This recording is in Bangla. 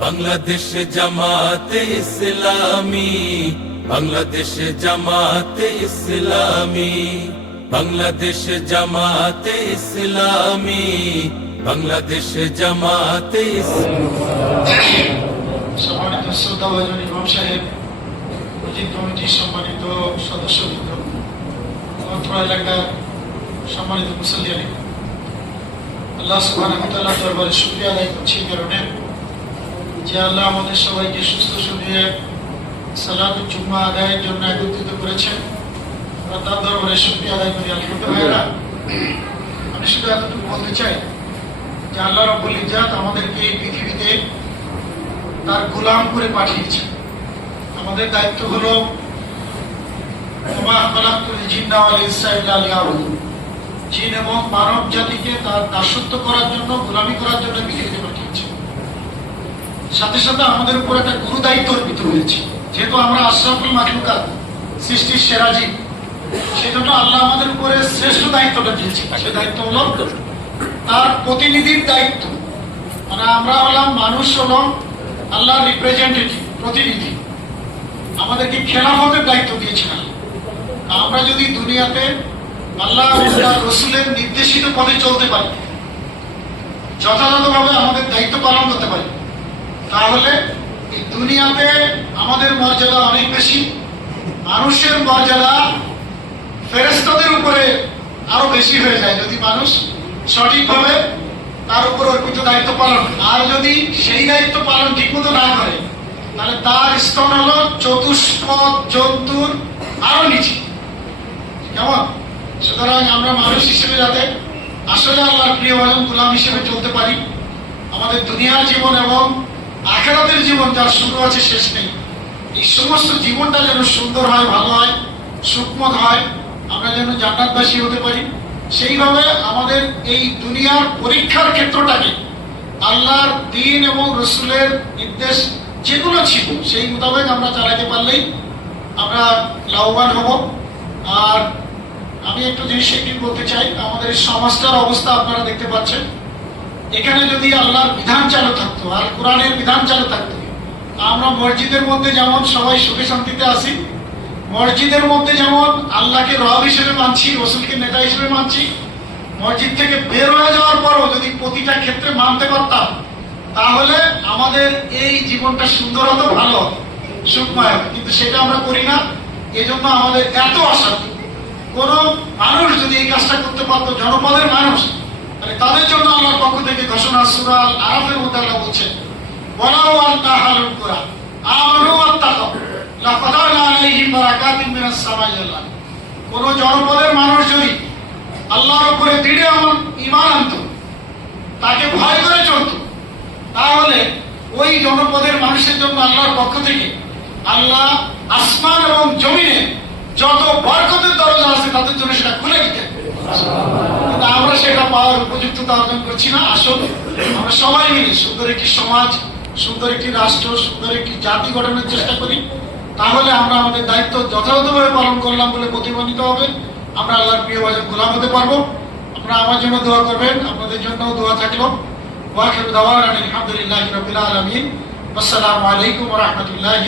বাংলাদেশ জামাতে ইসলামী, বাংলাদেশ জামাতে ইসলামী, বাংলাদেশ জামাতে ইসলামী, বাংলাদেশ জামাতে সম্মানিত কমিটির সম্মানিত সদস্যবৃন্দ সম্মানিত আল্লাহ তাআলা দরবারে শুকরিয়া আদায় করছি কারণে যে আল্লাহ আমাদের সবাইকে সুস্থ শরীরে সালাতুল জুম্মা আদায়ের জন্য একত্রিত করেছেন। তার দরবারে শুকরিয়া আদায় করি আমি শুধু এতটুকু বলতে চাই যে আল্লাহ রাব্বুল ইজ্জাত আমাদেরকে এই পৃথিবীতে তার গোলাম করে পাঠিয়েছে আমাদের দায়িত্ব হলো। জিন এবং মানব জাতিকে তার দাসত্ব করার জন্য, গোলামি করার জন্য পৃথিবীতে সাথে সাথে আমাদের উপর একটা গুরু দায়িত্ব অর্পিত হয়েছে যেহেতু আমরা আশরাফুল মাখলুকাত সৃষ্টির সেরা জীব, সেজন্য আল্লাহ আমাদের উপরে শ্রেষ্ঠ দায়িত্বটা দিয়েছে সে দায়িত্ব হলো তার প্রতিনিধির দায়িত্ব। মানে আমরা হলাম মানুষ হলাম আল্লাহর রিপ্রেজেন্টেটিভ প্রতিনিধি। আমাদেরকে খেলাফতের দায়িত্ব দিয়েছেন আমরা যদি দুনিয়াতে আল্লাহ রসুলের নির্দেশিত পথে চলতে পারি, যথাযথভাবে আমাদের দায়িত্ব পালন করতে পারি তাহলে এই দুনিয়াতে আমাদের মর্যাদা অনেক বেশি, মানুষের মর্যাদা ফেরেস্তাদের উপরে আরও বেশি হয়ে যায়। যদি মানুষ সঠিকভাবে তার উপর অর্পিত দায়িত্ব পালন আর যদি সেই দায়িত্ব পালন ঠিকমতো না করে, তাহলে তার স্তর হলো চতুষ্পদ জন্তুর আরও নিচে। কেমন? সুতরাং আমরা মানুষ হিসেবে যাতে আসলে আল্লাহর প্রিয় ভাজন গুলাম হিসেবে চলতে পারি, আমাদের দুনিয়ার জীবন এবং আখেরাতের জীবন যার শুরু আছে শেষ নেই। এই সমস্ত জীবনটা যেন সুন্দর হয়, ভালো হয় সুক্ষ্মত হয়, আমরা যেন জান্নাতবাসী হতে পারি। সেইভাবে আমাদের এই দুনিয়ার পরীক্ষার ক্ষেত্রটাকে আল্লাহর দিন এবং রসুলের নির্দেশ যেগুলো ছিল, সেই মোতাবেক আমরা চালাতে পারলেই আমরা লাভবান হব। আর আমি একটু জিনিস একটি বলতে চাই, আমাদের সমাজটার অবস্থা আপনারা দেখতে পাচ্ছেন। এখানে যদি আল্লাহর বিধান চালু থাকতো, আর কোরআনের বিধান চালু থাকতো আমরা মসজিদের মধ্যে যেমন সবাই সুখে শান্তিতে আসি মসজিদের মধ্যে যেমন আল্লাহকে রব হিসেবে মানছি, রসুলকে নেতা হিসেবে মানছি, মসজিদ থেকে বের হয়ে যাওয়ার পরও যদি প্রতিটা ক্ষেত্রে মানতে পারতাম, তাহলে আমাদের এই জীবনটা সুন্দর হতো, ভালো হতো, সুখময় কিন্তু সেটা আমরা করি না। এজন্য আমাদের এত অশান্তি। কোন মানুষ যদি এই কাজটা করতে পারতো, জনপদের মানুষ তাদের জন্য আল্লাহর পক্ষ থেকে ঘোষণা সুরাল আরাফের মধ্যে আল্লাহ বলছেন আলাইহিম বারাকাতিন মিনাস সামাই আরদ কোন মানুষ যদি আল্লাহর উপরে দৃঢ় আমল ঈমান আনতো, তাকে ভয় করে চলতো, তাহলে ওই জনপদের মানুষের জন্য আল্লাহর পক্ষ থেকে আল্লাহ আসমান এবং জমিনে যত বরকতের দরজা আছে তাদের জন্য সেটা খুলে দিতেন কিন্তু আমরা সেটা উপযুক্ততা অর্জন করছি না আসলে আমরা সবাই মিলে সুন্দর একটি সমাজ, সুন্দর একটি রাষ্ট্র, সুন্দর একটি জাতি গঠনের চেষ্টা করি। তাহলে আমরা আমাদের দায়িত্ব যথাযথভাবে পালন করলাম বলে প্রতিবন্ধিত হবে। আমরা আল্লাহর প্রিয় বাজার গোলাম হতে পারব। আপনারা আমার জন্য দোয়া করবেন, আপনাদের জন্য দোয়া থাকল। ওয়াকিব দাওয়ার আলহামদুলিল্লাহ রবিল আলমিন। আসসালামু আলাইকুম রহমতুল্লাহ